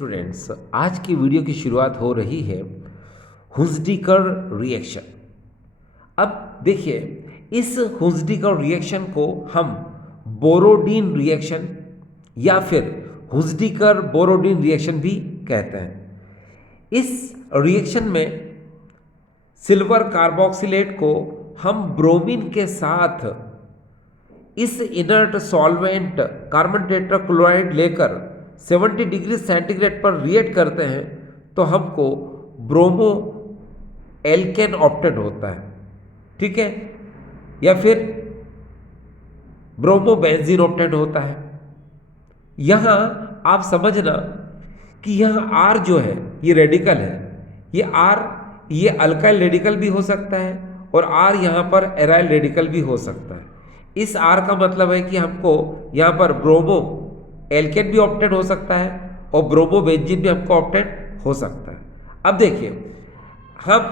Students, आज की video की शुरुआत हो रही है हुंसडीकर रिएक्शन। अब देखिए, इस हुंसडीकर रिएक्शन को हम बोरोडीन रिएक्शन या फिर हुंसडीकर बोरोडीन रिएक्शन भी कहते हैं। इस रिएक्शन में सिल्वर कार्बोक्सिलेट को हम ब्रोमीन के साथ इस इनर्ट सॉल्वेंट कार्बन टेट्राक्लोराइड लेकर 70 डिग्री सेंटीग्रेड पर रिएक्ट करते हैं तो हमको ब्रोमो एल्केन ऑप्टेड होता है, ठीक है, या फिर ब्रोमो बेंजीन ऑप्टेड होता है। यहाँ आप समझना कि यहाँ R जो है ये रेडिकल है, ये R ये अल्काइल रेडिकल भी हो सकता है और R यहाँ पर एराइल रेडिकल भी हो सकता है। इस R का मतलब है कि हमको यहाँ पर ब्रोमो एल्केन भी ऑप्टेड हो सकता है और ब्रोमो बेंजीन भी हमको ऑप्टेड हो सकता है। अब देखिए, हम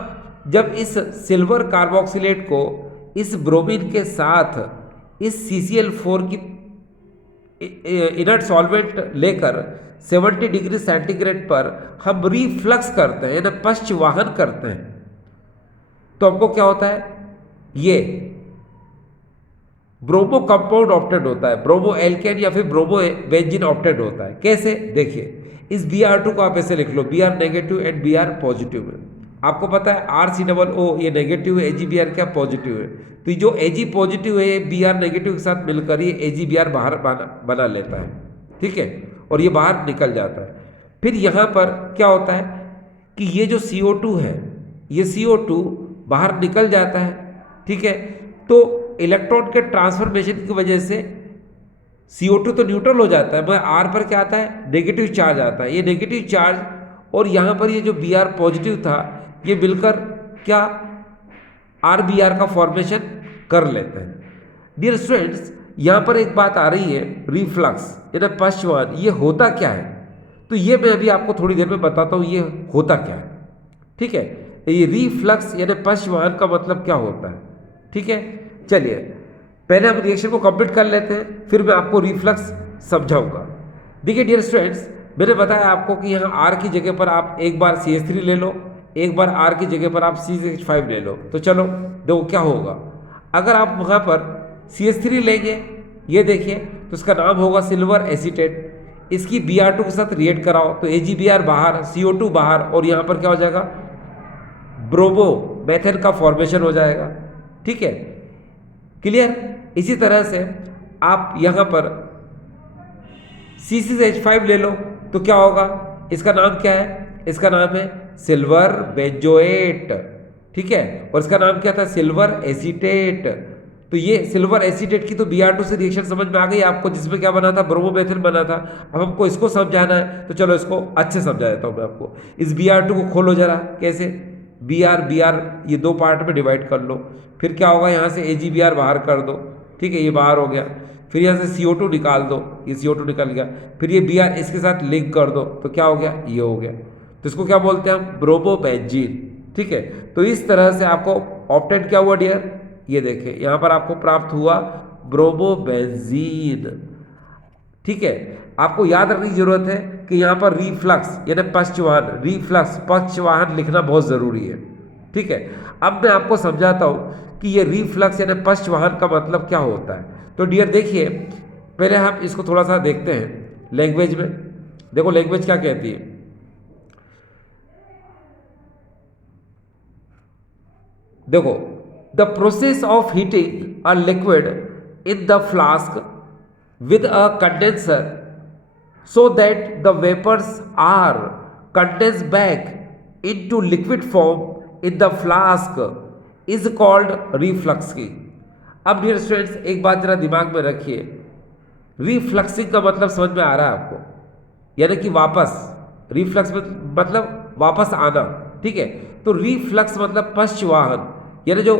जब इस सिल्वर कार्बोक्सिलेट को इस ब्रोमीन के साथ इस CCl4 की इनर्ट सॉल्वेंट लेकर 70 डिग्री सेंटीग्रेड पर हम रिफ्लक्स करते हैं, यानी पश्चवाहन करते हैं, तो हमको क्या होता है, ये ब्रोमो कंपाउंड ऑप्टेड होता है, ब्रोमो एल्केन या फिर ब्रोमो बेंजीन ऑप्टेड होता है। कैसे? देखिए, इस Br2 को आप ऐसे लिख लो, Br negative and Br positive है। आपको पता है RCOO ये नेगेटिव है, AgBr क्या पॉजिटिव है, तो जो Ag पॉजिटिव है ये Br नेगेटिव के साथ मिलकर ये AgBr बाहर बना लेता है, ठीक है, और ये बाहर निकल जाता है। फिर यहाँ पर क्या होता है कि ये जो CO2 है, ये CO2 बाहर निकल जाता है, ठीक है, तो इलेक्ट्रॉन के ट्रांसफॉर्मेशन की वजह से CO2 तो न्यूट्रल हो जाता है, मगर R पर क्या आता है, नेगेटिव चार्ज आता है। ये नेगेटिव चार्ज और यहाँ पर ये जो Br पॉजिटिव था ये मिलकर क्या RBr का फॉर्मेशन कर लेते हैं। डियर स्टूडेंट्स, यहाँ पर एक बात आ रही है, रिफ्लक्स यानी पश्चवाहन, ये होता क्या है, तो ये मैं अभी आपको थोड़ी देर में बताता हूँ ये होता क्या है, ठीक है। ये रिफ्लक्स यानी पश्चवाहन का मतलब क्या होता है, ठीक है। चलिए पहले हम रिएक्शन को कंप्लीट कर लेते हैं, फिर मैं आपको रिफ्लक्स समझाऊंगा। देखिए डियर स्टूडेंट्स, मैंने बताया आपको कि यहाँ R की जगह पर आप एक बार CH3 ले लो, एक बार R की जगह पर आप CH5 ले लो, तो चलो देखो क्या होगा। अगर आप वहाँ पर CH3 लेंगे, ये देखिए, तो इसका नाम होगा सिल्वर एसीटेट। इसकी Br2 के साथ रिएक्ट कराओ तो AgBr बाहर, CO2 बाहर, और यहाँ पर क्या हो जाएगा, ब्रोमो मेथेन का फॉर्मेशन हो जाएगा, ठीक है, क्लियर। इसी तरह से आप यहाँ पर C6H5 ले लो तो क्या होगा, इसका नाम क्या है, इसका नाम है सिल्वर बेंजोएट, ठीक है, और इसका नाम क्या था, सिल्वर एसीटेट। तो ये सिल्वर एसीटेट की तो Br2 से रिएक्शन समझ में आ गई आपको, जिसमें क्या बना था, ब्रोमोमेथेन बना था। अब हमको इसको समझाना है, तो चलो इसको अच्छे समझा देता हूँ मैं आपको। इस Br2 को खोलो जरा, कैसे, Br ये दो पार्ट में डिवाइड कर लो, फिर क्या होगा, यहाँ से AgBr बाहर कर दो, ठीक है, ये बाहर हो गया, फिर यहाँ से CO2 निकाल दो, ये CO2 निकल गया, फिर ये Br इसके साथ लिंक कर दो, तो क्या हो गया, ये हो गया। तो इसको क्या बोलते हैं हम, ब्रोमो बेंजीन, ठीक है। तो इस तरह से आपको ऑप्टेड क्या हुआ डियर, ये देखिए यहाँ पर आपको प्राप्त हुआ ब्रोमो बेंजीन, ठीक है। आपको याद रखने की जरूरत है कि यहाँ पर रिफ्लक्स यानी पश्चवाहन, रिफ्लक्स पश्चवाहन लिखना बहुत जरूरी है, ठीक है। अब मैं आपको समझाता हूँ कि ये रिफ्लक्स यानी पश्चवाहन का मतलब क्या होता है। तो डियर देखिए, पहले हम इसको थोड़ा सा देखते हैं लैंग्वेज में। देखो लैंग्वेज क्या कहती है, देखो, the process of heating a liquid in the flask with a condenser so that the vapors are condensed back into liquid form in the flask is called refluxing। अब डियर स्टूडेंट्स एक बात जरा दिमाग में रखिए, रिफ्लक्सिंग का मतलब समझ में आ रहा है आपको, यानी कि वापस, रिफ्लक्स मतलब वापस आना, ठीक है। तो रिफ्लक्स मतलब पश्चवाहन, यानी जो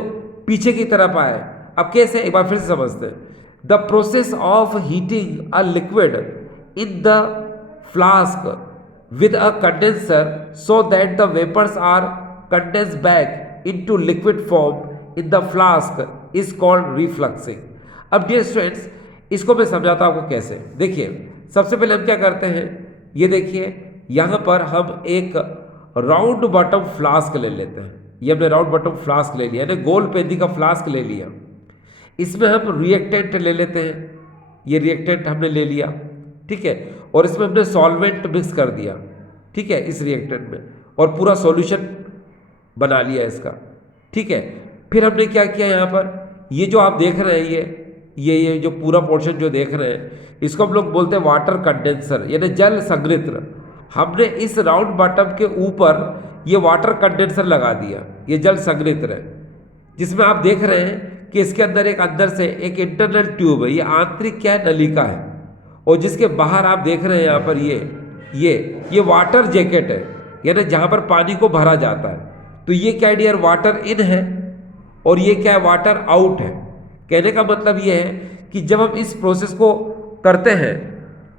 पीछे की तरफ आए। अब कैसे, एक बार फिर से समझते हैं। The process of heating a liquid in the flask with a condenser so that the vapors are condensed back into liquid form in the flask is called refluxing। अब डियर स्टूडेंट्स इसको मैं समझाता हूँ आपको कैसे। देखिए सबसे पहले हम क्या करते हैं, ये देखिए यहाँ पर हम एक राउंड बॉटम फ्लास्क ले लेते हैं। ये हमने राउंड बॉटम फ्लास्क ले लिया, यानी गोल पेंदी का फ्लास्क ले लिया। इसमें हम रिएक्टेंट ले लेते हैं, ये रिएक्टेंट हमने ले लिया, ठीक है, और इसमें हमने सॉल्वेंट मिक्स कर दिया, ठीक है, इस रिएक्टेंट में, और पूरा सॉल्यूशन बना लिया इसका, ठीक है। फिर हमने क्या किया, यहाँ पर ये जो आप देख रहे हैं, ये जो पूरा पोर्शन जो देख रहे हैं, इसको हम लोग बोलते हैं वाटर कंडेंसर, यानी जल संग्रहित्र। हमने इस राउंड बॉटम के ऊपर ये वाटर कंडेंसर लगा दिया, ये जल संग्रहित्र है, जिसमें आप देख रहे हैं कि इसके अंदर अंदर से एक इंटरनल ट्यूब है, ये आंतरिक क्या है, नलिका है, और जिसके बाहर आप देख रहे हैं यहाँ पर ये वाटर जैकेट है, यानी जहाँ पर पानी को भरा जाता है। तो ये क्या डियर, वाटर इन है, और ये क्या है, वाटर आउट है। कहने का मतलब ये है कि जब हम इस प्रोसेस को करते हैं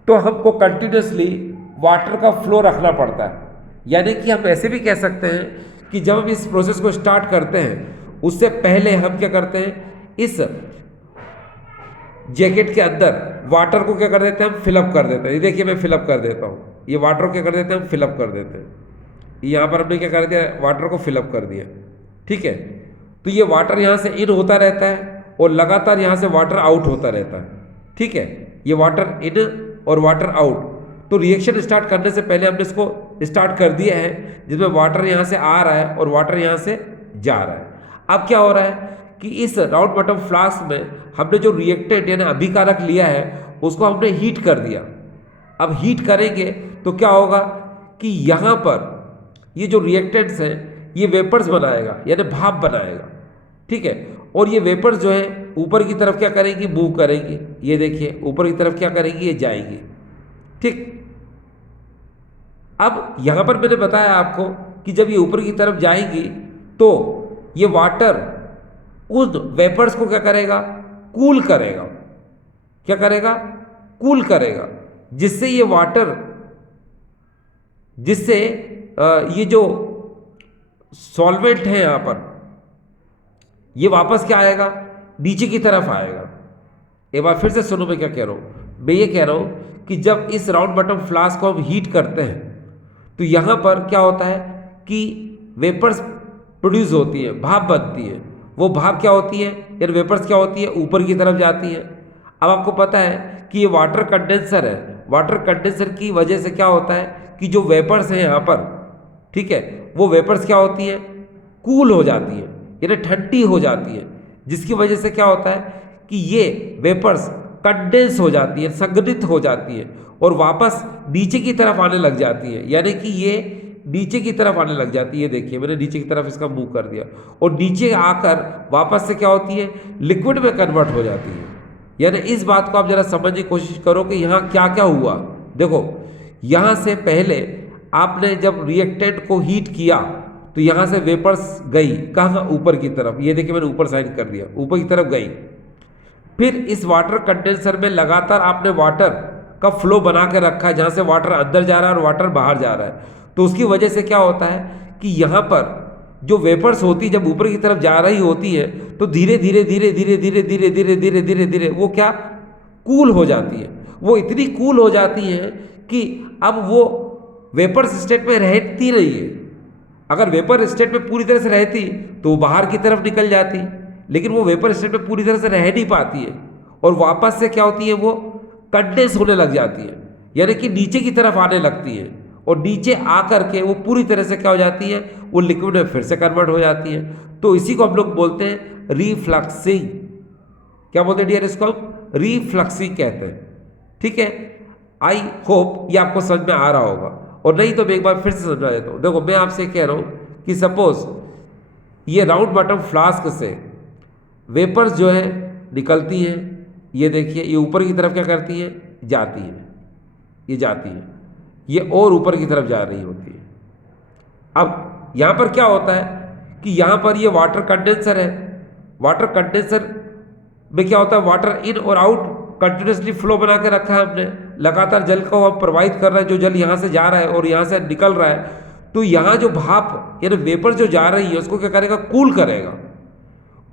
तो हमको कंटिन्यूसली वाटर का फ्लो रखना पड़ता है। यानी कि हम ऐसे भी कह सकते हैं कि जब हम इस प्रोसेस को स्टार्ट करते हैं उससे पहले हम क्या करते हैं, इस जैकेट के अंदर वाटर को क्या कर देते हैं, हम फिलअप कर देते हैं। ये देखिए मैं फिलअप कर देता हूँ, ये वाटर को क्या कर देते हैं, हम फिलअप कर देते हैं। यहाँ पर हमने क्या कर दिया, वाटर को फिलअप कर दिया, ठीक है। तो ये वाटर यहाँ से इन होता रहता है और लगातार यहाँ से वाटर आउट होता रहता है, ठीक है, ये वाटर इन और वाटर आउट। तो रिएक्शन स्टार्ट करने से पहले हमने इसको स्टार्ट कर दिया है, जिसमें वाटर यहाँ से आ रहा है और वाटर यहाँ से जा रहा है। अब क्या हो रहा है कि इस राउंड बॉटम फ्लास्क में हमने जो रिएक्टेंट यानी अभिकारक लिया है उसको हमने हीट कर दिया। अब हीट करेंगे तो क्या होगा कि यहाँ पर ये जो रिएक्टेंट्स हैं ये वेपर्स बनाएगा, यानी भाप बनाएगा, ठीक है। और ये वेपर्स जो है ऊपर की तरफ क्या करेंगी, मूव करेंगी। ये देखिए ऊपर की तरफ क्या करेंगी, ये जाएंगी, ठीक। अब यहाँ पर मैंने बताया आपको कि जब ये ऊपर की तरफ जाएंगी तो ये वाटर उन वेपर्स को क्या करेगा, कूल करेगा। क्या करेगा, कूल करेगा, जिससे ये वाटर, जिससे ये जो सॉल्वेंट है यहाँ पर ये वापस क्या आएगा, नीचे की तरफ आएगा। एक बार फिर से सुनो मैं क्या कह रहा हूँ। मैं ये कह रहा हूँ कि जब इस राउंड बॉटम फ्लास्क को हम हीट करते हैं तो यहाँ पर क्या होता है कि वेपर्स प्रोड्यूस होती है, भाप बनती है। वो भाप क्या होती है, यानी वेपर्स क्या होती है, ऊपर की तरफ जाती है। अब आपको पता है कि ये वाटर कंडेंसर है। वाटर कंडेंसर की वजह से क्या होता है कि जो वेपर्स हैं यहाँ पर, ठीक है, वो वेपर्स क्या होती है, कूल हो जाती है, यानी ठंडी हो जाती है, जिसकी वजह से क्या होता है कि ये वेपर्स कंडेंस हो जाती है, संघनित हो जाती है और वापस नीचे की तरफ आने लग जाती है। यानी कि ये नीचे की तरफ आने लग जाती है। देखिए मैंने नीचे की तरफ इसका मूव कर दिया और नीचे आकर वापस से क्या होती है, लिक्विड में कन्वर्ट हो जाती है। यानी इस बात को आप जरा समझने की कोशिश करो कि यहाँ क्या क्या हुआ। देखो यहाँ से पहले आपने जब रिएक्टेंट को हीट किया तो यहाँ से वेपर्स गई कहाँ, ऊपर की तरफ। ये देखिए मैंने ऊपर साइड कर दिया, ऊपर की तरफ गई। फिर इस वाटर कंडेंसर में लगातार आपने वाटर का फ्लो बना के रखा है, जहाँ से वाटर अंदर जा रहा है और वाटर बाहर जा रहा है। तो उसकी वजह से क्या होता है कि यहाँ पर जो वेपर्स होती है जब ऊपर की तरफ जा रही होती है तो धीरे धीरे धीरे धीरे धीरे धीरे धीरे धीरे धीरे धीरे वो क्या, कूल हो जाती है। वो इतनी कूल हो जाती है कि अब वो वेपर्स स्टेट में रहती नहीं है। अगर वेपर स्टेट में पूरी तरह से रहती तो वो बाहर की तरफ निकल जाती, लेकिन वो वेपर स्टेट में पूरी तरह से रह नहीं पाती है और वापस से क्या होती है, वो कंडेंस होने लग जाती है, यानी कि नीचे की तरफ आने लगती है और नीचे आकर के वो पूरी तरह से क्या हो जाती है, वो लिक्विड में फिर से कन्वर्ट हो जाती है। तो इसी को हम लोग बोलते हैं रीफ्लक्सिंग। क्या बोलते हैं डियर, इसको हम रीफ्लक्सिंग कहते हैं, ठीक है। आई होप ये आपको समझ में आ रहा होगा, और नहीं तो मैं एक बार फिर से समझा देता हूँ। देखो मैं आपसे कह रहा हूँ कि सपोज ये राउंड बॉटम फ्लास्क से वेपर्स जो है निकलती हैं, ये देखिए ये ऊपर की तरफ क्या करती है, जाती है, ये जाती है, ये और ऊपर की तरफ जा रही होती है। अब यहाँ पर क्या होता है कि यहाँ पर ये वाटर कंडेंसर है। वाटर कंडेंसर में क्या होता है, वाटर इन और आउट कंटिन्यूसली फ्लो बना के रखा है हमने, लगातार जल को हम प्रवाहित कर रहे हैं, जो जल यहाँ से जा रहा है और यहाँ से निकल रहा है। तो यहाँ जो भाप यानी वेपर जो जा रही है उसको क्या करेगा, कूल करेगा।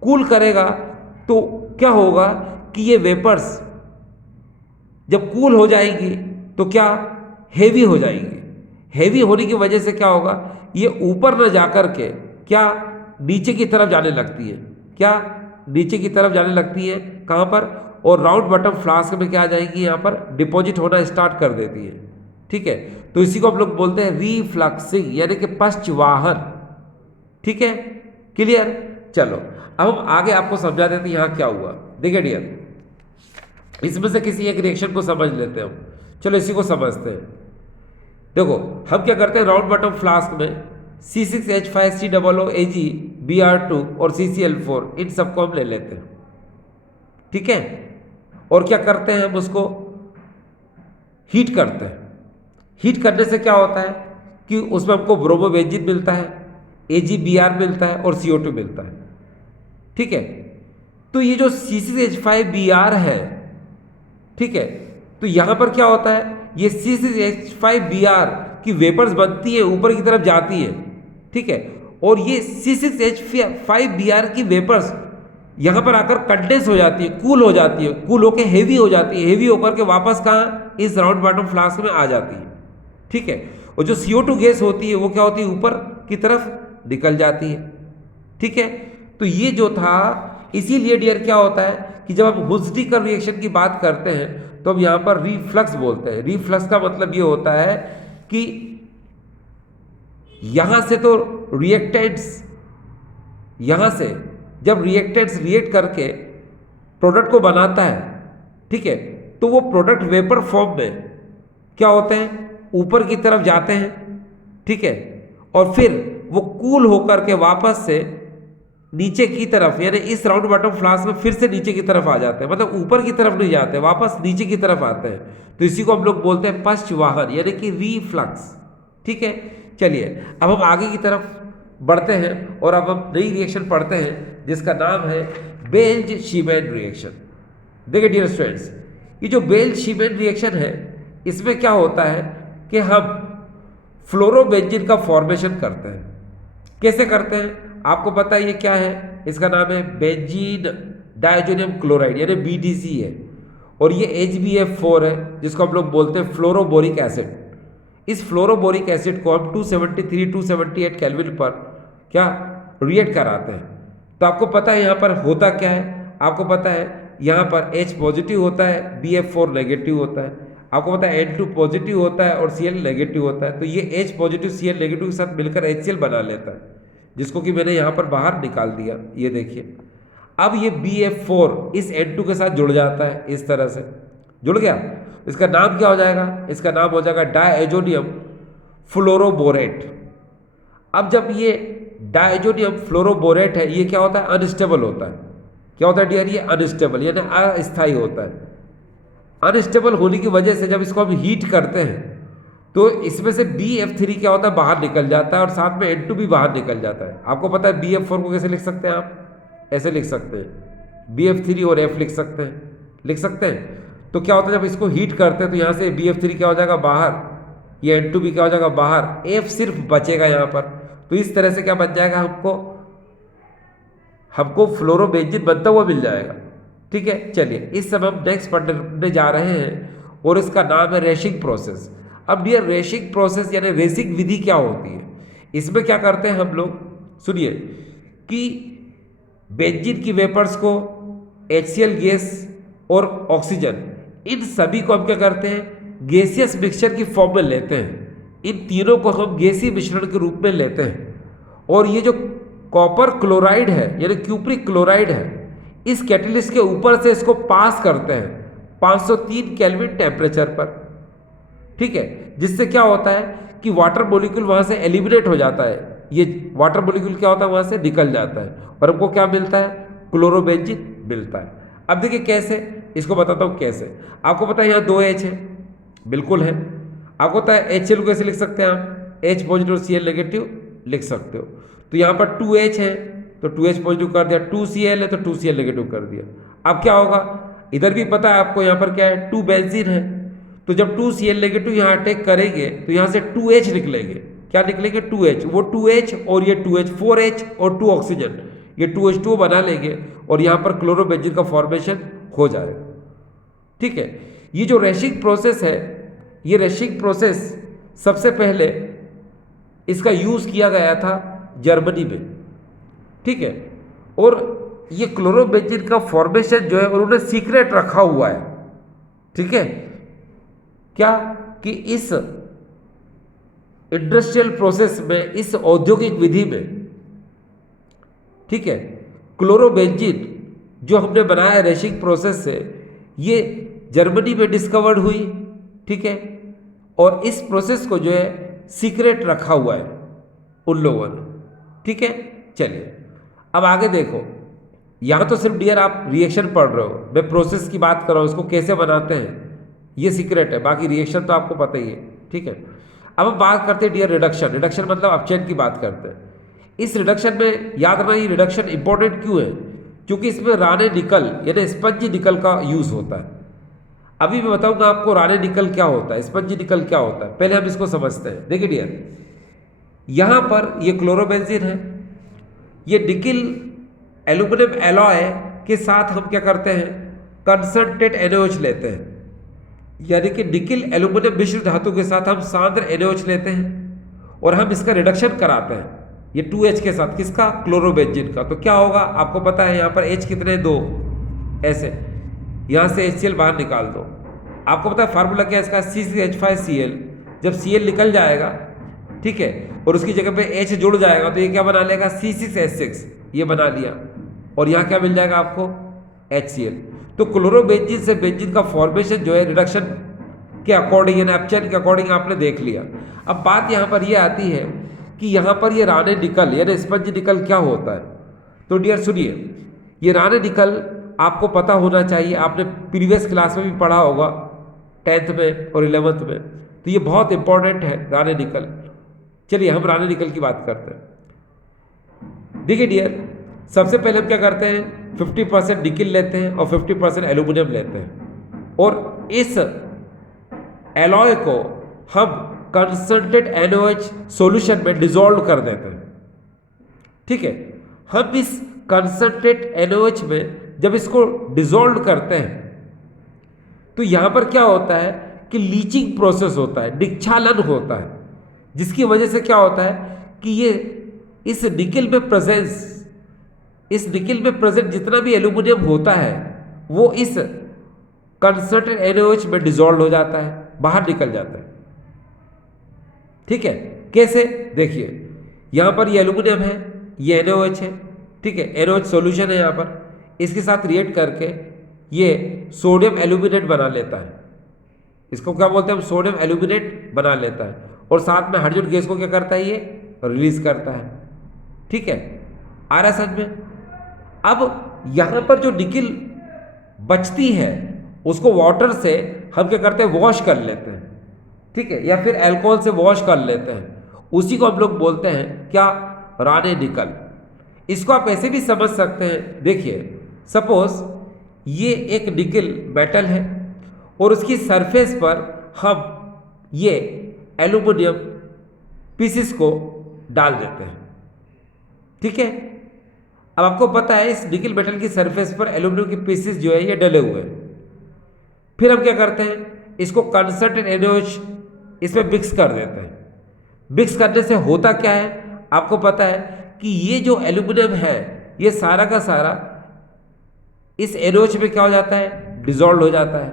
कूल करेगा तो क्या होगा कि ये वेपर्स जब कूल हो जाएंगी तो क्या, हेवी हो जाएंगी। हैवी होने की वजह से क्या होगा, ये ऊपर न जाकर के क्या नीचे की तरफ जाने लगती है, क्या नीचे की तरफ जाने लगती है, कहाँ पर, और राउंड बॉटम फ्लास्क में क्या आ जाएगी, यहाँ पर डिपॉजिट होना स्टार्ट कर देती है। ठीक है, तो इसी को हम लोग बोलते हैं रीफ्लक्सिंग, यानी कि पश्चवाहन। ठीक है, क्लियर। चलो अब हम आगे आपको समझा देते हैं यहाँ क्या हुआ। देखिए डियर, इसमें से किसी एक रिएक्शन को समझ लेते हैं हम। चलो इसी को समझते हैं। देखो हम क्या करते हैं, राउंड बॉटम फ्लास्क में C6H5COOAg Br2 और CCl4 इन सबको हम ले लेते हैं। ठीक है, और क्या करते हैं, हम उसको हीट करते हैं। हीट करने से क्या होता है कि उसमें हमको ब्रोमोबेंजीन मिलता है, AgBr मिलता है और CO2 मिलता है। ठीक है, तो ये जो C6H5Br है, ठीक है, तो यहां पर क्या होता है, ये C6H5Br की वेपर्स बनती है, ऊपर की तरफ जाती है। ठीक है, और ये C6H5Br की वेपर्स यहां पर आकर कंडेंस हो जाती है, कूल हो जाती है, कूल होकर हेवी हो जाती है, हेवी होकर के वापस कहाँ, इस राउंड बॉटम फ्लास्क में आ जाती है। ठीक है, और जो CO2 गैस होती है वो क्या होती है, ऊपर की तरफ निकल जाती है। ठीक है, तो ये जो था, इसीलिए डियर क्या होता है कि जब हम हुस्डीकर रिएक्शन की बात करते हैं तो हम यहाँ पर रिफ्लक्स बोलते हैं। रिफ्लक्स का मतलब ये होता है कि यहां से तो रिएक्टेंट्स, यहां से जब रिएक्टेंट्स रिएक्ट करके प्रोडक्ट को बनाता है, ठीक है, तो वो प्रोडक्ट वेपर फॉर्म में क्या होते हैं, ऊपर की तरफ जाते हैं। ठीक है, और फिर वो कूल होकर के वापस से नीचे की तरफ, यानी इस राउंड बॉटम फ्लास्क में फिर से नीचे की तरफ आ जाते हैं, मतलब ऊपर की तरफ नहीं जाते, वापस नीचे की तरफ आते हैं। तो इसी को हम लोग बोलते हैं पश्चवाहन, यानी कि रिफ्लक्स। ठीक है, चलिए अब हम आगे की तरफ बढ़ते हैं और अब हम नई रिएक्शन पढ़ते हैं जिसका नाम है बेल्ज-शीमेन रिएक्शन। देखिए डियर स्टूडेंट्स, ये जो बेल्ज-शीमेन रिएक्शन है, इसमें क्या होता है कि हम फ्लोरोबेंजीन का फॉर्मेशन करते हैं। कैसे करते हैं, आपको पता है ये क्या है, इसका नाम है बेंजीन डायजोनियम क्लोराइड, यानी BDC है, और ये HbF4 है जिसको हम लोग बोलते हैं फ्लोरोबोरिक एसिड। इस फ्लोरोबोरिक एसिड को हम 273-278 केल्विन पर क्या रिएक्ट कराते हैं। तो आपको पता है यहाँ पर होता क्या है, आपको पता है यहाँ पर H पॉजिटिव होता है, BF4 नेगेटिव होता है, आपको पता है N2 पॉजिटिव होता है और Cl नेगेटिव होता है। तो ये H पॉजिटिव Cl नेगेटिव के साथ मिलकर HCl बना लेता है, जिसको कि मैंने यहाँ पर बाहर निकाल दिया। ये देखिए, अब ये BF4 इस N2 के साथ जुड़ जाता है, इस तरह से जुड़ गया। इसका नाम क्या हो जाएगा, इसका नाम हो जाएगा डायजोनियम फ्लोरोबोरेट। अब जब ये डायजोनियम फ्लोरोबोरेट है, ये क्या होता है, अनस्टेबल होता है। क्या होता है डियर, ये अनस्टेबल यानी अस्थायी होता है। अनस्टेबल होने की वजह से जब इसको हम हीट करते हैं तो इसमें से BF3 क्या होता है, बाहर निकल जाता है, और साथ में N2 भी बाहर निकल जाता है। आपको पता है BF4 को कैसे लिख सकते हैं, आप ऐसे लिख सकते हैं, BF3 और F लिख सकते हैं, लिख सकते हैं। तो क्या होता है, जब इसको हीट करते हैं तो यहाँ से BF3 क्या हो जाएगा बाहर, ये N2 भी क्या हो जाएगा बाहर, F सिर्फ बचेगा यहाँ पर। तो इस तरह से क्या बन जाएगा, हमको फ्लोरोबेंजीन बनता हुआ मिल जाएगा। ठीक है, चलिए इस समय हम नेक्स्ट पढ़ने जा रहे हैं और इसका नाम है रेशिंग प्रोसेस। अब डियर, रेशिंग प्रोसेस यानी रेसिंग विधि क्या होती है, इसमें क्या करते हैं हम लोग, सुनिए, कि बेंजीन की वेपर्स को HCl गैस और ऑक्सीजन, इन सभी को हम क्या करते हैं, गैसियस मिक्सचर की फॉर्म में लेते हैं। इन तीनों को हम गैसीय मिश्रण के रूप में लेते हैं, और ये जो कॉपर क्लोराइड है यानी क्यूप्रिक क्लोराइड है, इस कैटलिस्ट के ऊपर से इसको पास करते हैं 503 केल्विन टेम्परेचर पर। ठीक है, जिससे क्या होता है कि वाटर मॉलिक्यूल वहां से एलिमिनेट हो जाता है, ये वाटर मॉलिक्यूल क्या होता है वहां से निकल जाता है, और हमको क्या मिलता है, क्लोरोबेंजीन मिलता है। अब देखिए कैसे, इसको बताता हूँ कैसे। आपको पता है यहाँ 2H है, बिल्कुल है। आपको पता है HCl को कैसे लिख सकते हैं आप, H पॉजिटिव और Cl नेगेटिव लिख सकते हो। तो यहाँ पर 2H है तो 2H पॉजिटिव कर दिया, 2Cl है तो 2Cl नेगेटिव कर दिया। अब क्या होगा, इधर भी पता है आपको, यहाँ पर क्या है, 2 बेंजीन है, तो जब 2Cl नेगेटिव यहाँ अटैक करेंगे तो यहाँ से 2H निकलेंगे। क्या निकलेंगे, 2H, वो 2H और ये 2H, 4H और 2 ऑक्सीजन, ये 2H2 बना लेंगे और यहाँ पर क्लोरोबेंजीन का फॉर्मेशन हो जाएगा। ठीक है, ये जो रेशिंग प्रोसेस है, ये रेशिंग प्रोसेस सबसे पहले इसका यूज़ किया गया था जर्मनी में, ठीक है। और ये क्लोरोबेंजीन का फॉर्मेशन जो है उन्होंने सीक्रेट रखा हुआ है, ठीक है। क्या कि इस इंडस्ट्रियल प्रोसेस में, इस औद्योगिक विधि में, ठीक है, क्लोरोबेंजीन जो हमने बनाया रेशिंग प्रोसेस से, ये जर्मनी में डिस्कवर्ड हुई, ठीक है। और इस प्रोसेस को जो है सीक्रेट रखा हुआ है उन लोगों ने, ठीक है। चलिए अब आगे देखो, यहाँ तो सिर्फ डियर आप रिएक्शन पढ़ रहे हो, मैं प्रोसेस की बात कर रहा हूँ, इसको कैसे बनाते हैं ये सीक्रेट है, बाकी रिएक्शन तो आपको पता ही है, ठीक है। अब हम बात करते हैं डियर रिडक्शन। रिडक्शन मतलब अपचयन की बात करते हैं। इस रिडक्शन में याद रखना ये रिडक्शन इंपॉर्टेंट क्यों है, क्योंकि इसमें राने निकल यानी स्पंजी निकल का यूज होता है। अभी मैं बताऊंगा आपको राने निकल क्या होता है, स्पंजी निकल क्या होता है, पहले हम इसको समझते हैं। देखिए डियर, यहां पर ये क्लोरोबेंजीन है, ये निकिल एल्यूमिनियम एलॉय के साथ हम क्या करते हैं, कंसंट्रेट NaOH लेते हैं, यानी कि निकिल एल्यूमिनियम मिश्र धातु के साथ हम सांद्र NaOH लेते हैं और हम इसका रिडक्शन कराते हैं ये 2H के साथ, किसका, क्लोरोबेंजीन का। तो क्या होगा आपको पता है, यहाँ पर H कितने, 2, ऐसे यहाँ से HCl बाहर निकाल दो। आपको पता है फार्मूला क्या है इसका, C6H5Cl। जब Cl निकल जाएगा, ठीक है, और उसकी जगह पे H जुड़ जाएगा तो ये क्या बना लेगा, C6H6, ये बना लिया, और यहाँ क्या मिल जाएगा आपको, HCl। तो क्लोरोबेंजीन से बेंजीन का फॉर्मेशन जो है रिडक्शन के अकॉर्डिंग यानी अपचयन के अकॉर्डिंग आपने देख लिया। अब बात यहाँ पर ये आती है कि यहाँ पर ये राने निकल यानी स्पंज निकल क्या होता है। तो डियर सुनिए, ये राने निकल आपको पता होना चाहिए, आपने प्रीवियस क्लास में भी पढ़ा होगा 10th में और 11th में, तो ये बहुत इंपॉर्टेंट है राने निकल। चलिए हम राने निकल की बात करते हैं। देखिए डियर, सबसे पहले हम क्या करते हैं, 50% निकिल लेते हैं और 50% एल्यूमिनियम लेते हैं, और इस एलॉय को हम कंसंट्रेट NaOH सॉल्यूशन में डिसॉल्व कर देते हैं, ठीक है। हम इस कंसंट्रेट NaOH में जब इसको डिसॉल्व करते हैं तो यहां पर क्या होता है कि लीचिंग प्रोसेस होता है, निक्षालन होता है, जिसकी वजह से क्या होता है कि ये इस निकिल में प्रेजेंट जितना भी एल्यूमिनियम होता है वो इस कंसंट्रेट NaOH में डिसॉल्व हो जाता है, बाहर निकल जाता है, ठीक है। कैसे, देखिए यहां पर ये एल्यूमिनियम है, ये NaOH है, ठीक है, NaOH सॉल्यूशन है यहाँ पर, इसके साथ रिएक्ट करके ये सोडियम एल्यूमिनेट बना लेता है, इसको क्या बोलते हैं हम, सोडियम एल्यूमिनेट बना लेता है, और साथ में हाइड्रोजन गैस को क्या करता है, ये रिलीज करता है, ठीक है। आ रहा समझ में। अब यहां पर जो निकिल बचती है उसको वाटर से हम क्या करते हैं, वॉश कर लेते हैं, ठीक है, या फिर अल्कोहल से वॉश कर लेते हैं, उसी को हम लोग बोलते हैं क्या, राने निकल। इसको आप ऐसे भी समझ सकते हैं, देखिए सपोज ये एक निकिल मेटल है और उसकी सरफेस पर हम ये एल्यूमिनियम पीसेस को डाल देते हैं, ठीक है। अब आपको पता है इस निकिल मेटल की सरफेस पर एल्यूमिनियम के पीसेस जो है ये डले हुए हैं। फिर हम क्या करते हैं, इसको कंसंट्रेट NaOH इसमें मिक्स कर देते हैं। मिक्स करने से होता क्या है, आपको पता है कि ये जो एल्यूमिनियम है ये सारा का सारा इस NaOH में क्या हो जाता है, डिसॉल्व हो जाता है,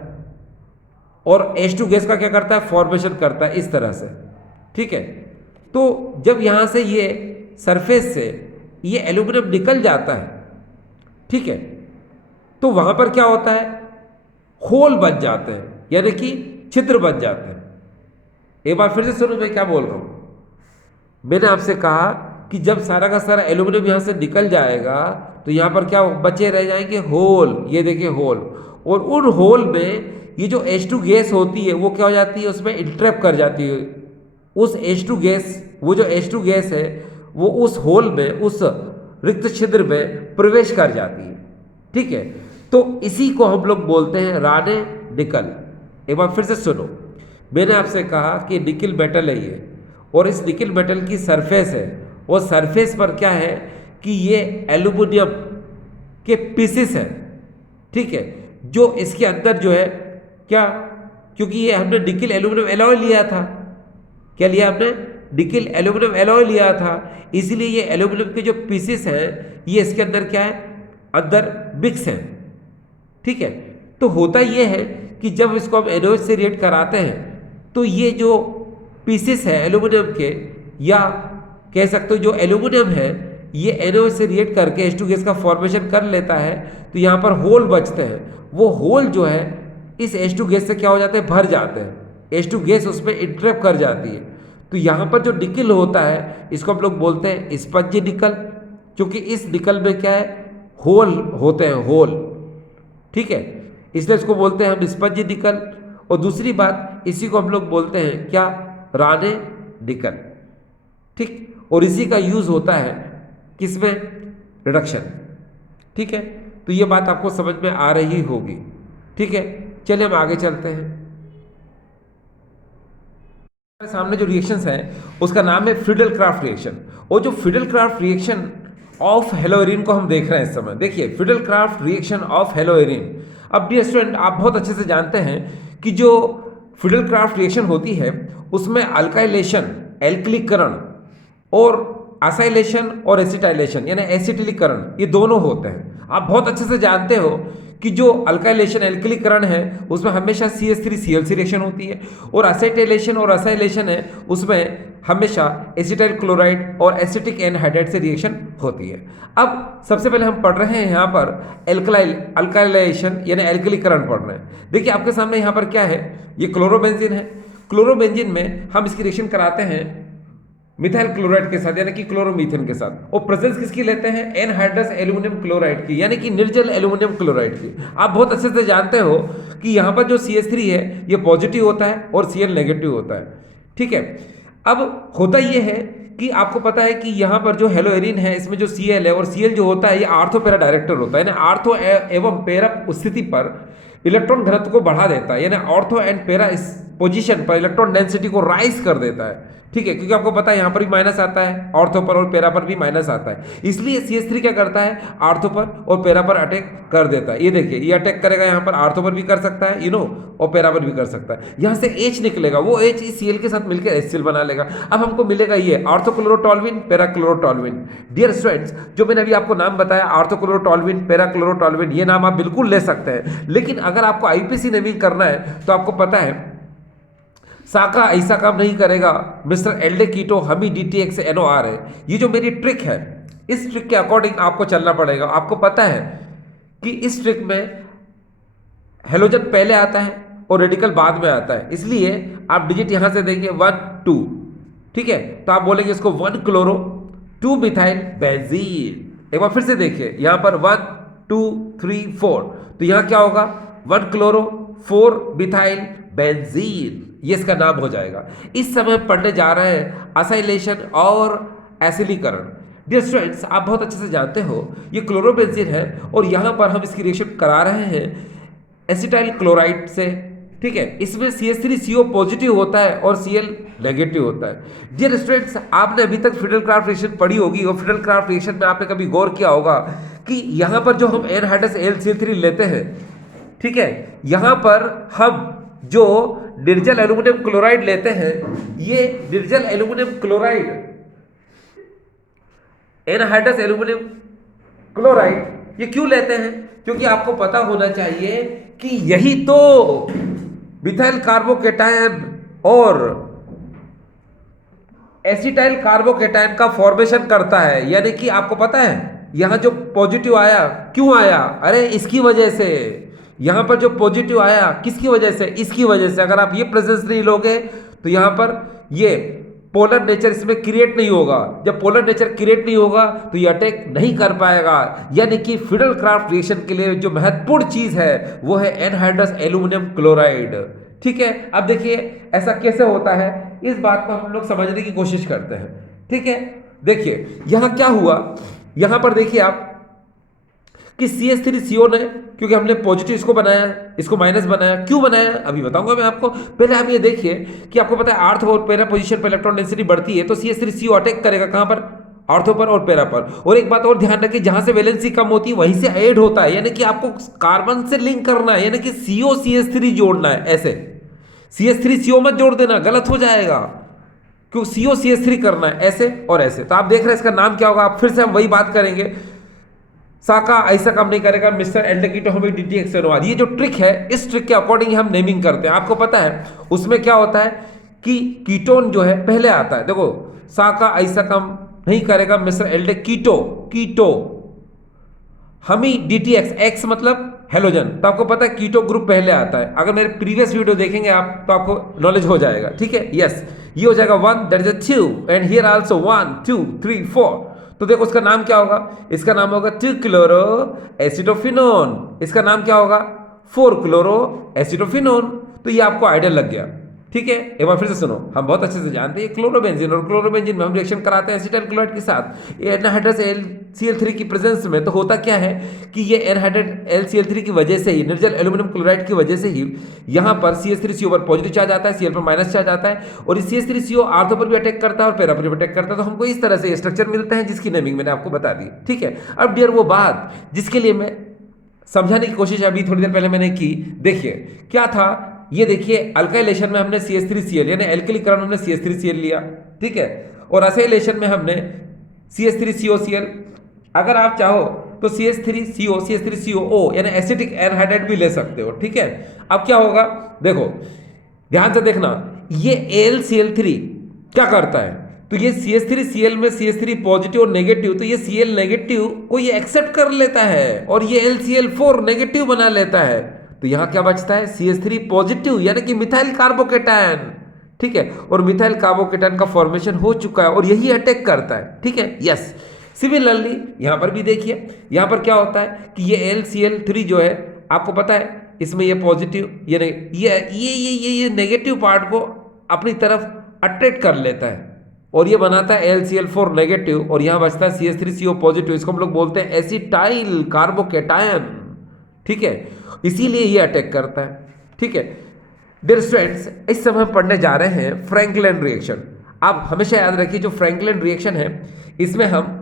और H2 गैस का क्या करता है, फॉर्मेशन करता है इस तरह से, ठीक है। तो जब यहाँ से ये सरफेस से ये एल्यूमिनियम निकल जाता है, ठीक है, तो वहाँ पर क्या होता है, होल बन जाते हैं, यानी कि छिद्र बन जाते हैं। एक बार फिर से सुनो मैं क्या बोल रहा हूँ। मैंने आपसे कहा कि जब सारा का सारा एल्यूमिनियम यहाँ से निकल जाएगा तो यहाँ पर क्या बचे रह जाएंगे, होल, ये देखिए होल, और उन होल में ये जो H2 गैस होती है वो क्या हो जाती है, उसमें इंट्रैप कर जाती है। उस H2 गैस, वो जो H2 गैस है वो उस होल में, उस रिक्त छिद्र में प्रवेश कर जाती है, ठीक है। तो इसी को हम लोग बोलते हैं राने निकल। एक बार फिर से सुनो, मैंने आपसे कहा कि निकिल मेटल है ये, और इस निकिल मेटल की सरफेस है, वो सरफेस पर क्या है कि ये एल्यूमिनियम के पीसेस हैं, ठीक है, जो इसके अंदर जो है क्या, क्योंकि ये हमने निकिल एल्यूमिनियम एलॉय लिया था, क्या लिया आपने? निकिल एल्यूमिनियम एलॉय लिया था, इसीलिए ये एल्यूमिनियम के जो पीसेस हैं ये इसके अंदर क्या है, अंदर मिक्स हैं। ठीक है, तो होता ये है कि जब इसको हम NaOH से रिएक्ट कराते हैं तो ये जो पीसेस है एल्यूमिनियम के, या कह सकते हो जो एल्यूमिनियम है, ये NaOH से रिएक्ट करके H2 गैस का फॉर्मेशन कर लेता है। तो यहाँ पर होल बचते हैं, वो होल जो है इस H2 गैस से क्या हो जाते हैं, भर जाते हैं। H2 गैस उसमें इंट्रैप कर जाती है। तो यहाँ पर जो निकल होता है इसको हम लोग बोलते हैं स्पंजी निकल, क्योंकि इस निकल में क्या है, होल होते हैं, होल। ठीक है, इसलिए इसको बोलते हैं हम स्पंजी निकल। और दूसरी बात, इसी को हम लोग बोलते हैं क्या, राने निकल। ठीक, और इसी का यूज होता है किसमें, रिडक्शन। ठीक है, तो ये बात आपको समझ में आ रही होगी। ठीक है, चलिए हम आगे चलते हैं। सामने जो रिएक्शंस है उसका नाम है फ्रीडल क्राफ्ट रिएक्शन। और जो फ्रीडल क्राफ्ट रिएक्शन ऑफ हेलोएरिन को हम देख रहे हैं इस समय। देखिए, फ्रीडल क्राफ्ट रिएक्शन ऑफ हेलोएरिन। अब डियर स्टूडेंट, आप बहुत अच्छे से जानते हैं कि जो फ्रीडल क्राफ्ट रिएक्शन होती है उसमें अल्काइलेशन, एल्किलीकरण, और असाइलेशन और एसिटाइलेशन यानी एसिटिलीकरण, ये दोनों होते हैं। आप बहुत अच्छे से जानते हो कि जो अल्काइलेशन, एल्किलीकरण है उसमें हमेशा CH3ClC रिएक्शन होती है, और असेटाइलेशन और असाइलेशन है उसमें हमेशा एसिटाइल क्लोराइड और एसिटिक एनहाइड्राइड से रिएक्शन होती है। अब सबसे पहले हम पढ़ रहे हैं यहाँ पर अल्काइलेशन यानी एल्किलीकरण पढ़ रहे हैं। देखिए आपके सामने यहाँ पर क्या है, ये क्लोरोबेंजीन है। क्लोरोबेंजीन में हम इसकी रिएक्शन कराते हैं मिथाइल क्लोराइड के साथ यानी कि क्लोरोमीथेन के साथ, और प्रेजेंस किसकी लेते हैं, एनहाइड्रस एल्यूमिनियम क्लोराइड की यानी कि निर्जल एल्यूमिनियम क्लोराइड की। आप बहुत अच्छे से जानते हो कि यहाँ पर जो CH3 है ये पॉजिटिव होता है और Cl नेगेटिव होता है। ठीक है, अब होता ये है कि आपको पता है कि यहाँ पर जो हेलोएरिन है इसमें जो Cl है, और Cl जो होता है ये आर्थो पैरा डायरेक्टर होता है, यानी आर्थो एवं पैरा स्थिति पर इलेक्ट्रॉन घनत्व को बढ़ा देता है, यानी ऑर्थो एंड पैरा इस पोजीशन पर इलेक्ट्रॉन डेंसिटी को राइज कर देता है। ठीक है, क्योंकि आपको पता है यहाँ पर भी माइनस आता है, ऑर्थो पर और पैरा पर भी माइनस आता है, इसलिए CH3 क्या करता है, आर्थो पर और पैरा पर अटैक कर देता है। ये देखिए, ये अटैक करेगा यहाँ पर, आर्थो पर भी कर सकता है और पैरा पर भी कर सकता है। यहाँ से H निकलेगा, वो H इस Cl के साथ मिलकर HCl बना लेगा। अब हमको मिलेगा ये आर्थोक्लोरोटोल्विन, पैराक्लोरोटोल्विन। डियर स्टूडेंट्स, जो मैंने अभी आपको नाम बताया आर्थोक्लोरोटोल्विन, पैराक्लोरोटोल्विन, ये नाम आप बिल्कुल ले सकते हैं, लेकिन अगर आपको IPC नेमिंग करना है तो आपको पता है साका ऐसा काम नहीं करेगा, मिस्टर एल्डे कीटो हमी DTX NOR है। ये जो मेरी ट्रिक है, इस ट्रिक के अकॉर्डिंग आपको चलना पड़ेगा। आपको पता है कि इस ट्रिक में हेलोजन पहले आता है और रेडिकल बाद में आता है, इसलिए आप डिजिट यहां से देंगे 1 2। ठीक है, तो आप बोलेंगे इसको 1 क्लोरो 2 मिथाइल बेंजीन। एक बार फिर से देखिए, यहां पर 1 2 3 4, तो यहां क्या होगा, 1 क्लोरो 4 मिथाइल बेंजीन, ये इसका नाम हो जाएगा। इस समय पढ़ने जा रहे हैं असाइलेशन और एसिलीकरण। डियर स्टूडेंट्स, आप बहुत अच्छे से जानते हो ये क्लोरोबेंजीन है, और यहाँ पर हम इसकी रिएक्शन करा रहे हैं एसिटाइल क्लोराइड से। ठीक है, इसमें CH3CO पॉजिटिव होता है और Cl नेगेटिव होता है। डियर स्टूडेंट्स, आपने अभी तक फ्रीडल क्राफ्ट रिएक्शन पढ़ी होगी, और फ्रीडल क्राफ्ट रिएक्शन में आपने कभी गौर किया होगा कि यहाँ पर जो हम एनहाइड्रस AlCl3 लेते हैं, ठीक है, यहाँ पर हम जो निर्जल एल्यूमिनियम क्लोराइड लेते हैं, ये निर्जल aluminium chloride, anhydrous aluminium chloride, ये क्यों लेते हैं, क्योंकि आपको पता होना चाहिए कि यही तो मिथाइल कार्बोकेटायन और एसिटाइल कार्बोकेटायन का फॉर्मेशन करता है। यानी कि आपको पता है यहां जो पॉजिटिव आया, क्यों आया, अरे इसकी वजह से। यहां पर जो पॉजिटिव आया किसकी वजह से, इसकी वजह से। अगर आप ये प्रेजेंस नहीं लोगे तो यहां पर ये पोलर नेचर इसमें क्रिएट नहीं होगा। जब पोलर नेचर क्रिएट नहीं होगा तो ये अटैक नहीं कर पाएगा। यानी कि फ्रीडल क्राफ्ट रिएक्शन के लिए जो महत्वपूर्ण चीज है वो है एनहाइड्रस एल्यूमिनियम क्लोराइड। ठीक है, अब देखिए ऐसा कैसे होता है, इस बात को हम लोग समझने की कोशिश करते हैं। ठीक है, देखिए यहां क्या हुआ, यहां पर देखिए आप कि CH3CO ने, क्योंकि हमने पॉजिटिव इसको बनाया, इसको माइनस बनाया, क्यों बनाया अभी बताऊंगा मैं आपको। पहले आप ये देखिए कि आपको पता है आर्थ और पैरा पोजीशन पर इलेक्ट्रॉन डेंसिटी बढ़ती है तो CH3CO अटैक करेगा कहां पर, आर्थो पर और पैरा पर। और एक बात और ध्यान रखिए, जहां से वैलेंसी कम होती है वहीं से ऐड होता है, यानी कि आपको कार्बन से लिंक करना है, यानी कि CO CH3 जोड़ना है। ऐसे CH3CO मत जोड़ देना, गलत हो जाएगा। क्यों COCH3 करना है ऐसे और ऐसे, तो आप देख रहे हैं इसका नाम क्या होगा। आप फिर से हम वही बात करेंगे, साका ऐसा काम नहीं करेगा, मिस्टर एल्डेकीटोन DTXNOR। ये जो ट्रिक है, इस ट्रिक के अकॉर्डिंग हम नेमिंग करते हैं। आपको पता है उसमें क्या होता है कि कीटोन जो है पहले आता है। देखो साका ऐसा काम नहीं करेगा, मिस्टर एल्डे कीटो हमी DTX, एक्स मतलब हेलोजन, तो आपको पता है कीटो ग्रुप पहले आता है। अगर मेरे प्रीवियस वीडियो देखेंगे आप तो आपको नॉलेज हो जाएगा, ठीक है। यस, ये हो जाएगा 1, that is a 2 and here also 1 2 3 4। तो देखो उसका नाम क्या होगा, इसका नाम होगा 2 क्लोरो एसिटोफिनोन। इसका नाम क्या होगा 4 क्लोरो एसिटोफिनोन। तो ये आपको आइडिया लग गया, ठीक है। एक बार फिर से सुनो, हम बहुत अच्छे से जानते हैं क्लोरोबेंजीन, और क्लोरोबेंजीन में हम रिएक्शन कराते हैं एसिटाइल क्लोराइड के साथ एनहाइड्रस LCl3 की प्रेजेंस में। तो होता क्या है कि ये एनहाइड्रेट LCl3 की वजह से ही, निर्जल एल्यूमिनियम क्लोराइड की वजह से ही यहाँ पर CH3CO पर पॉजिटिव चार्ज आता है, Cl पर माइनस चार्ज आता है, और इस CH3CO आर्थो पर भी अटैक करता है और पैरा पर भी अटैक करता है। तो हमको इस तरह से स्ट्रक्चर मिलते हैं जिसकी नेमिंग मैंने आपको बता दी, ठीक है। अब डियर वो बात जिसके लिए मैं समझाने की कोशिश अभी थोड़ी देर पहले मैंने की, देखिए क्या था। ये देखिए अल्काइलेशन में हमने CH3Cl यानी एल्किलीकरण में हमने CH3Cl लिया, ठीक है, और असाइलेशन में हमने CH3COCl। अगर आप चाहो तो CH3CO CH3COO यानी एसिटिक एनहाइड्राइड भी ले सकते हो, ठीक है। अब क्या होगा देखो ध्यान से देखना, ये AlCl3 क्या करता है, तो ये CH3Cl में CH3 पॉजिटिव और नेगेटिव, तो ये Cl नेगेटिव को ये एक्सेप्ट कर लेता है और ये LCl4 नेगेटिव बना लेता है। तो यहां क्या बचता है CH3 पॉजिटिव यानी कि मिथाइल कार्बोकेटायन, ठीक है, और मिथाइल कार्बोकेटायन का फॉर्मेशन हो चुका है और यही अटैक करता है, ठीक है। यस, सिमिलरली यहां पर भी देखिए, यहां पर क्या होता है कि ये LCl3 जो है आपको पता है इसमें ये पॉजिटिव ये नेगेटिव पार्ट को अपनी तरफ अट्रैक्ट कर लेता है और ये बनाता है LCl4 नेगेटिव, और यहां बचता है CH3CO पॉजिटिव। इसको हम लोग बोलते हैं एसिटाइल कार्बोकेटायन, ठीक है, इसीलिए ये अटैक करता है, ठीक है। डियर स्टूडेंट्स, इस समय हम पढ़ने जा रहे हैं फ्रैंकलिन रिएक्शन। आप हमेशा याद रखिए जो फ्रैंकलिन रिएक्शन है इसमें हम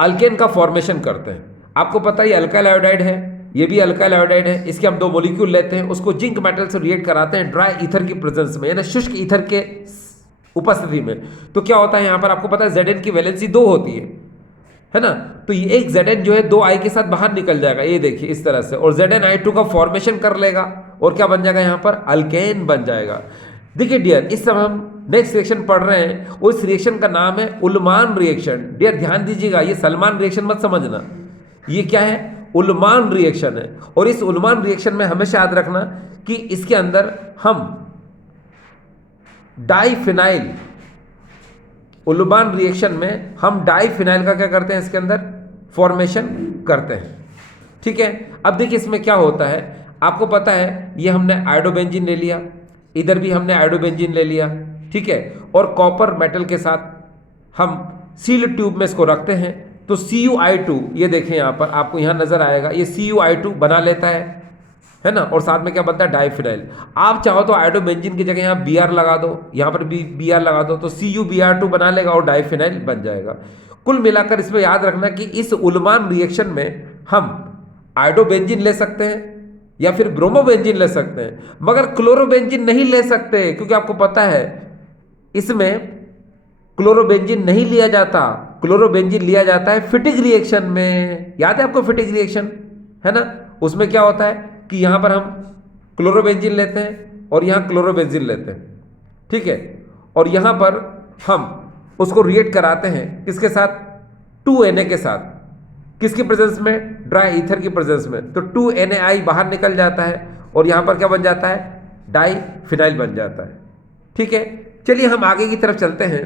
अल्केन का फॉर्मेशन करते हैं। आपको पता है ये अल्काइल आयोडाइड है, ये भी अल्काइल आयोडाइड है, इसके हम 2 मॉलिक्यूल लेते हैं, उसको जिंक मेटल से रिएक्ट कराते हैं ड्राई ईथर की प्रेजेंस में यानी शुष्क ईथर के उपस्थिति में। तो क्या होता है यहाँ पर आपको पता है Zn की वैलेंसी 2 होती है ना, तो ये एक Zn जो है 2 I के साथ बाहर निकल जाएगा, ये देखिए इस तरह से, और ZnI2 का फॉर्मेशन कर लेगा और क्या बन जाएगा यहाँ पर अल्केन बन जाएगा। देखिए डियर, इस समय हम नेक्स्ट रिएक्शन पढ़ रहे हैं, उस रिएक्शन का नाम है उल्मान रिएक्शन। डियर ध्यान दीजिएगा, ये सलमान रिएक्शन मत समझना, ये क्या है उल्मान रिएक्शन है। और इस उल्मान रिएक्शन में हमेशा याद रखना कि इसके अंदर हम डाइफिनाइल, उल्मान रिएक्शन में हम डाइफिनाइल का क्या करते हैं इसके अंदर फॉर्मेशन करते हैं, ठीक है। अब देखिए इसमें क्या होता है, आपको पता है ये हमने आयोडोबेंजीन ले लिया, इधर भी हमने आयोडोबेंजीन ले लिया, ठीक है, और कॉपर मेटल के साथ हम सील्ड ट्यूब में इसको रखते हैं। तो CuI2 ये देखें यहाँ पर आपको यहाँ नजर आएगा, ये CuI2 बना लेता है ना, और साथ में क्या बनता है डाइफिनाइल। आप चाहो तो आयोडोबेंजीन की जगह यहाँ Br लगा दो, यहाँ पर भी Br लगा दो, तो CuBr2 बना लेगा और डाइफिनाइल बन जाएगा। कुल मिलाकर इसमें याद रखना कि इस उल्मान रिएक्शन में हम आयोडोबेंजीन ले सकते हैं या फिर ब्रोमोबेंजीन ले सकते हैं, मगर क्लोरोबेंजीन नहीं ले सकते, क्योंकि आपको पता है इसमें क्लोरोबेंजीन नहीं लिया जाता। क्लोरोबेंजीन लिया जाता है फिटिक रिएक्शन में, याद है आपको फिटिक रिएक्शन है ना, उसमें क्या होता है कि यहाँ पर हम क्लोरोबेंजीन लेते हैं और यहाँ क्लोरोबेंजीन लेते हैं, ठीक है, और यहाँ पर हम उसको रिएक्ट कराते हैं किसके साथ 2Na के साथ, किसकी प्रेजेंस में ड्राई ईथर की प्रेजेंस में। तो 2NaI बाहर निकल जाता है और यहाँ पर क्या बन जाता है डाइफिनाइल बन जाता है, ठीक है। चलिए हम आगे की तरफ चलते हैं।